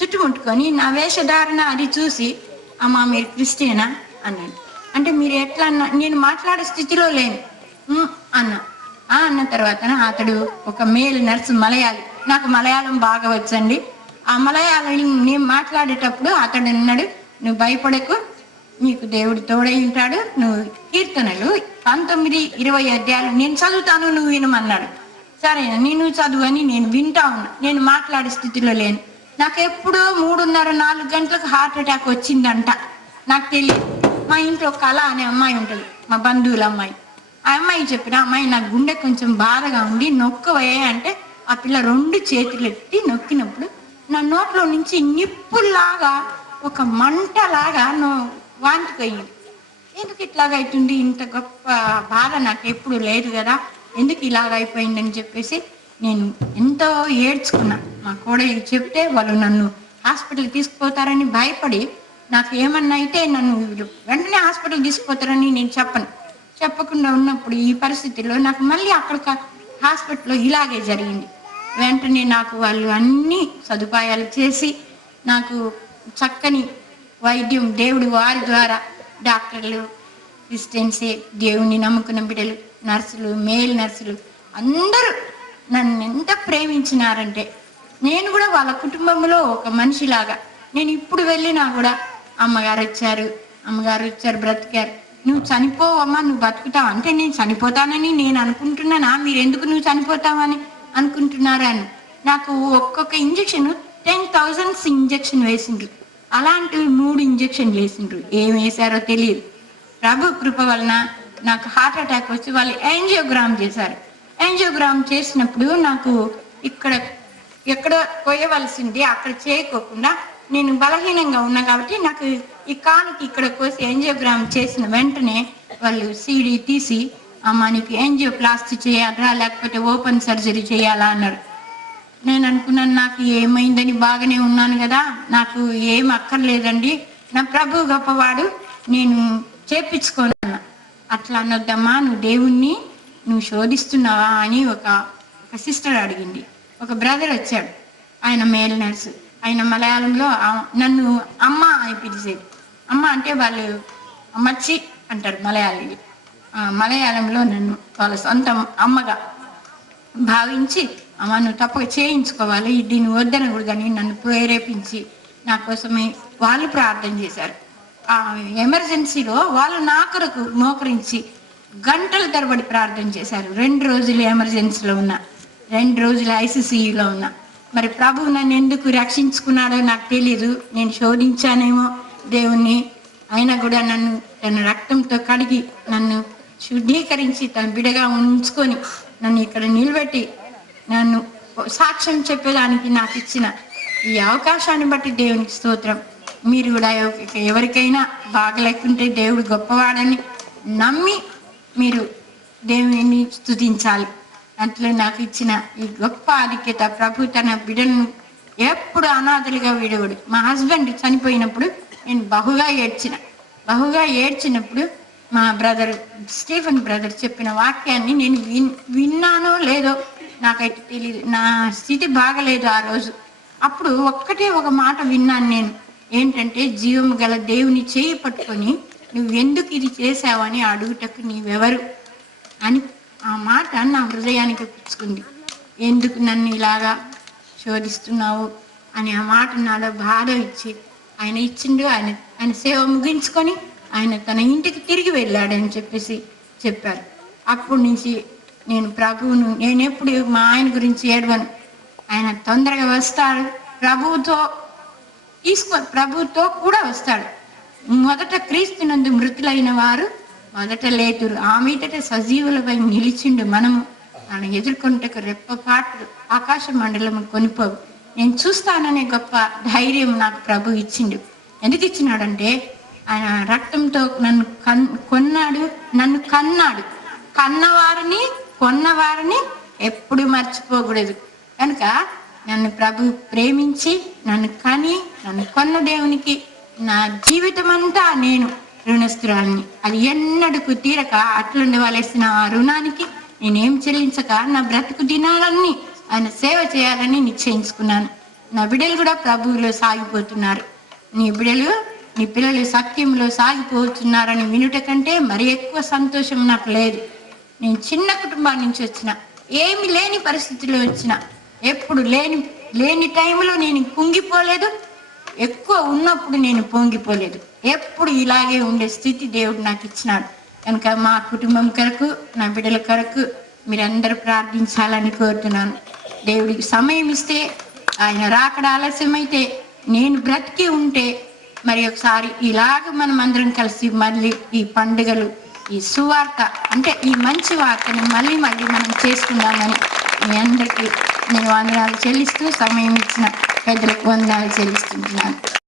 చుట్టుముట్టుకొని నా వేషధారణ అది చూసి, అమ్మా మీరు క్రిస్టియనా అన్నాడు. అంటే మీరు ఎట్లా అన్నా, నేను మాట్లాడే స్థితిలో లేను అన్నా. అన్న తర్వాత అతడు ఒక మేల్ నర్సు, మలయాళి, నాకు మలయాళం బాగా వచ్చండి. ఆ మలయాళం నేను మాట్లాడేటప్పుడు అతడు అన్నాడు, నువ్వు భయపడకు, నీకు దేవుడు తోడై ఉంటాడు, నువ్వు కీర్తనలు 19-20 అధ్యాయాలు నేను చదువుతాను, నువ్వు వినమన్నాడు. సరే నేను చదువు అని నేను వింటా ఉన్నా. నేను మాట్లాడే స్థితిలో లేను. నాకు ఎప్పుడో 3:30-4 గంటలకు హార్ట్ అటాక్ వచ్చిందంట. నాకు తెలియదు. మా ఇంట్లో కళ అనే అమ్మాయి ఉంటుంది, మా బంధువుల అమ్మాయి. ఆ అమ్మాయి చెప్పిన, అమ్మాయి నాకు గుండె కొంచెం బాధగా ఉంది, నొక్కవే అంటే ఆ పిల్ల 2 చేతులు ఎత్తి నొక్కినప్పుడు నా నోట్లో నుంచి నిప్పుల్లాగా ఒక మంటలాగా వాంతిపోయింది. ఎందుకు ఇట్లాగ అవుతుంది, ఇంత గొప్ప బాధ నాకు ఎప్పుడు లేదు కదా, ఎందుకు ఇలాగ అయిపోయిందని చెప్పేసి నేను ఎంతో ఏడ్చుకున్నా. మా కోడలికి చెప్తే వాళ్ళు నన్ను హాస్పిటల్ తీసుకుపోతారని భయపడి, నాకు ఏమన్నా అయితే నన్ను వెంటనే హాస్పిటల్ తీసుకుపోతారని నేను చెప్పకుండా ఉన్నప్పుడు ఈ పరిస్థితిలో నాకు మళ్ళీ అక్కడ హాస్పిటల్లో ఇలాగే జరిగింది. వెంటనే నాకు వాళ్ళు అన్ని సదుపాయాలు చేసి నాకు చక్కని వైద్యం, దేవుడు వారి ద్వారా, డాక్టర్లు, అసిస్టెంట్సే, దేవుని నమ్ముకున్న బిడ్డలు, నర్సులు, మేల్ నర్సులు అందరూ నన్ను ఎంత ప్రేమించినారంటే, నేను కూడా వాళ్ళ కుటుంబంలో ఒక మనిషిలాగా. నేను ఇప్పుడు వెళ్ళినా కూడా అమ్మగారు వచ్చారు బ్రతికారు. నువ్వు చనిపోవమ్మా, నువ్వు బతుకుతావు అంటే, నేను చనిపోతానని నేను అనుకుంటున్నానా, మీరు ఎందుకు నువ్వు చనిపోతావని అనుకుంటున్నారని. నాకు ఒక్కొక్క ఇంజక్షన్ 10,000 ఇంజక్షన్ వేసిండ్రు. అలాంటివి 3 ఇంజక్షన్లు వేసిండ్రు. ఏం వేశారో తెలియదు. ప్రభు కృప వలన నాకు హార్ట్ అటాక్ వచ్చి వాళ్ళు యాంజియోగ్రామ్ చేశారు. యాంజియోగ్రామ్ చేసినప్పుడు నాకు ఎక్కడ కోయవలసింది అక్కడ చేయకోకుండా, నేను బలహీనంగా ఉన్నా కాబట్టి నాకు ఈ కానికి ఇక్కడ కోసి యాంజియోగ్రామ్ చేసిన వెంటనే వాళ్ళు సీడీ తీసి, అమ్మ నీకు యాంజియోప్లాస్టీ చేయాలరా లేకపోతే ఓపెన్ సర్జరీ చేయాలా అన్నారు. నేను అనుకున్నాను, నాకు ఏమైందని బాగానే ఉన్నాను కదా, నాకు ఏం అక్కర్లేదండి, నా ప్రభు గొప్పవాడు, నేను చేపించుకోను. అట్లా అనొద్దమ్మా, నువ్వు దేవుణ్ణి నువ్వు శోధిస్తున్నావా అని ఒక సిస్టర్ అడిగింది. ఒక బ్రదర్ వచ్చాడు, ఆయన మేల్ నర్సు, ఆయన మలయాళంలో నన్ను అమ్మ అని పిలిచేది. అమ్మ అంటే వాళ్ళు అమ్మచ్చి అంటారు మలయాళీ. మలయాళంలో నన్ను వాళ్ళ సొంత అమ్మగా భావించి, అమ్మ నువ్వు తప్పక చేయించుకోవాలి, దీన్ని వద్దనకూడదని నన్ను ప్రేరేపించి నా కోసమే వాళ్ళు ప్రార్థన చేశారు. ఆ ఎమర్జెన్సీలో వాళ్ళు నా కొరకు మోకరించి గంటల తరబడి ప్రార్థన చేశారు. 2 రోజులు ఎమర్జెన్సీలో ఉన్నా, 2 రోజులు ఐసీసీయూలో ఉన్నా. మరి ప్రభువు నన్ను ఎందుకు రక్షించుకున్నాడో నాకు తెలియదు. నేను శోధించానేమో దేవుణ్ణి, అయినా కూడా నన్ను తన రక్తంతో కడిగి నన్ను శుద్ధీకరించి తన బిడగా ఉంచుకొని నన్ను ఇక్కడ నిలబెట్టి నన్ను సాక్ష్యం చెప్పేదానికి నాకు ఇచ్చిన ఈ అవకాశాన్ని బట్టి దేవునికి స్తోత్రం. మీరు కూడా ఎవరికైనా బాగలేకుంటే దేవుడు గొప్పవాడని నమ్మి మీరు దేవుని స్తుతించాలి. అట్లా నాకు ఇచ్చిన ఈ గొప్ప ఆధిక్యత ప్రభు తన బిడ్డలను ఎప్పుడు అనాథలుగా విడవడు. మా హస్బెండ్ చనిపోయినప్పుడు నేను బహుగా ఏడ్చినప్పుడు మా బ్రదర్ స్టీఫెన్ బ్రదర్ చెప్పిన వాక్యాన్ని నేను విన్నానో లేదో నాకైతే తెలియదు. నా స్థితి బాగలేదు ఆ రోజు. అప్పుడు ఒక్కటే ఒక మాట విన్నాను నేను, ఏంటంటే జీవం గల దేవుని చేయి పట్టుకొని నువ్వు ఎందుకు ఇది చేసావని అడుగుటకు నీవెవరు అని ఆ మాట నా హృదయానికి పుచ్చుకుంది. ఎందుకు నన్ను ఇలాగా శోధిస్తున్నావు అని ఆ మాట నాలో బాధ ఇచ్చి ఆయన ఇచ్చిండు. ఆయన సేవ ముగించుకొని ఆయన తన ఇంటికి తిరిగి వెళ్ళాడని చెప్పేసి చెప్పారు. అప్పటి నుంచి నేను ప్రభువును, నేనెప్పుడు మా ఆయన గురించి ఏడవను. ఆయన తొందరగా వస్తాడు, ప్రభువుతో కూడా వస్తాడు. మొదట క్రీస్తునందు మృతులైన వారు మొదట లేతురు, ఆ మీదట సజీవులపై నిలిచిండు. మనము ఆయన ఎదుర్కొంటకు రెప్పపాట్లు ఆకాశ మండలము కొనిపోవు. నేను చూస్తాననే గొప్ప ధైర్యం నాకు ప్రభు ఇచ్చిండు. ఎందుకు ఇచ్చినాడంటే ఆయన రక్తంతో నన్ను కన్నాడు. కొన్నవారిని ఎప్పుడు మర్చిపోకూడదు. కనుక నన్ను ప్రభు ప్రేమించి నన్ను కొన్న దేవునికి నా జీవితం అంతా నేను రుణస్తురాలని. అది ఎన్నడూ తీరక అట్లుండి వాళ్ళేసిన ఆ రుణానికి నేనేం చెల్లించక నా బ్రతుకు దినాలన్నీ ఆయన సేవ చేయాలని నిశ్చయించుకున్నాను. నా బిడ్డలు కూడా ప్రభువులో సాగిపోతున్నారు. నీ పిల్లలు సత్యంలో సాగిపోతున్నారని వినుట కంటే మరి ఎక్కువ సంతోషం నాకు లేదు. నేను చిన్న కుటుంబాన్ని నుంచి వచ్చిన, ఏమి లేని పరిస్థితిలో వచ్చిన, ఎప్పుడు లేని టైంలో నేను కుంగిపోలేదు, ఎక్కువ ఉన్నప్పుడు నేను పొంగిపోలేదు. ఎప్పుడు ఇలాగే ఉండే స్థితి దేవుడు నాకు ఇచ్చినాడు. కనుక మా కుటుంబం కొరకు, నా బిడ్డల కొరకు మీరందరూ ప్రార్థించాలని కోరుతున్నాను. దేవుడికి సమయం ఇస్తే, ఆయన రాకడ ఆలస్యమైతే, నేను బ్రతికి ఉంటే మరి ఒకసారి ఇలాగ మనం అందరం కలిసి మళ్ళీ ఈ పండుగలు, ఈ సువార్త అంటే ఈ మంచి వార్తని మళ్ళీ మనం చేసుకుందామని మీ అందరికీ నేను వందనాలు చెల్లిస్తూ, సమయం ఇచ్చిన పెద్దలకు వందనాలు చెల్లిస్తుంటున్నాను.